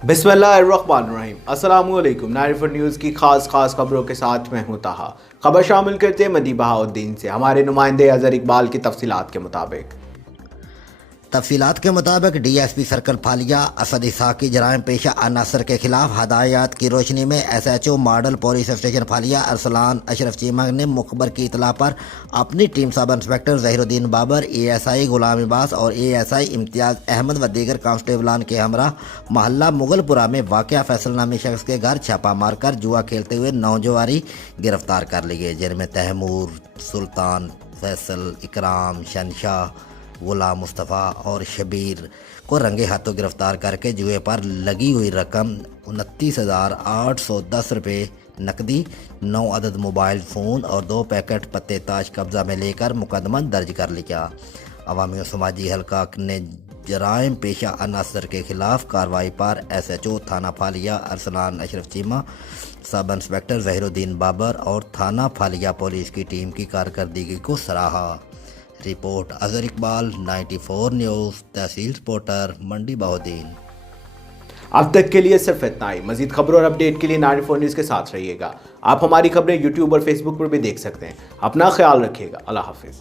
बिस्मिल्लाहिर्रहमानिर्रहीम। अस्सलामु अलैकुम। 94 न्यूज़ की खास खबरों के साथ मैं हूं ताहा। खबर शामिल करते हैं मदी बहाउद्दीन से। हमारे नुमाइंदे अजहर इकबाल की तफसीलात के मुताबिक DSP सर्कल फालिया असद इसाक की जराइम पेशा अनासर के खिलाफ हदायत की रोशनी में SHO मॉडल पुलिस स्टेशन फालिया अरसलान अशरफ चीमा ने मुखबर की इतला पर अपनी team sub inspector Zaheeruddin Babar, ASI Ghulam Abbas और ASI इम्तियाज़ अहमद व दीगर कांस्टेबलान के हमरा मोहल्ला मुगलपुरा में वाक़या फैसल नामी शख्स के घर छापा मारकर जुआ खेलते हुए नौजवारी गिरफ्तार कर ली गई, जिनमें तैमूर, सुल्तान, फैसल, इकराम, शनशाह, गुलाम मुस्तफ़ा और शबीर को रंगे हाथों गिरफ्तार करके जुए पर लगी हुई रकम 29,810 रुपये नकदी, 9 अदद मोबाइल फ़ोन और 2 पैकेट पत्ते ताश कब्ज़ा में लेकर मुकदमा दर्ज कर लिया। अवामी और समाजी हल्का ने जराइम पेशा अनासर के खिलाफ कार्रवाई पर SHO थाना फालिया अरसलान अशरफ चीमा, सब इंस्पेक्टर जहीरुद्दीन बाबर और थाना फालिया पुलिस की टीम की कारकर्दगी को सराहा। रिपोर्ट अजहर इकबाल, 94 न्यूज़, तहसील रिपोर्टर, मंडी बहाउद्दीन। अब तक के लिए सिर्फ इतना ही। मजीद खबरों और अपडेट के लिए 94 न्यूज़ के साथ रहिएगा। आप हमारी खबरें यूट्यूब और फेसबुक पर भी देख सकते हैं। अपना ख्याल रखिएगा। अल्लाह हाफिज़।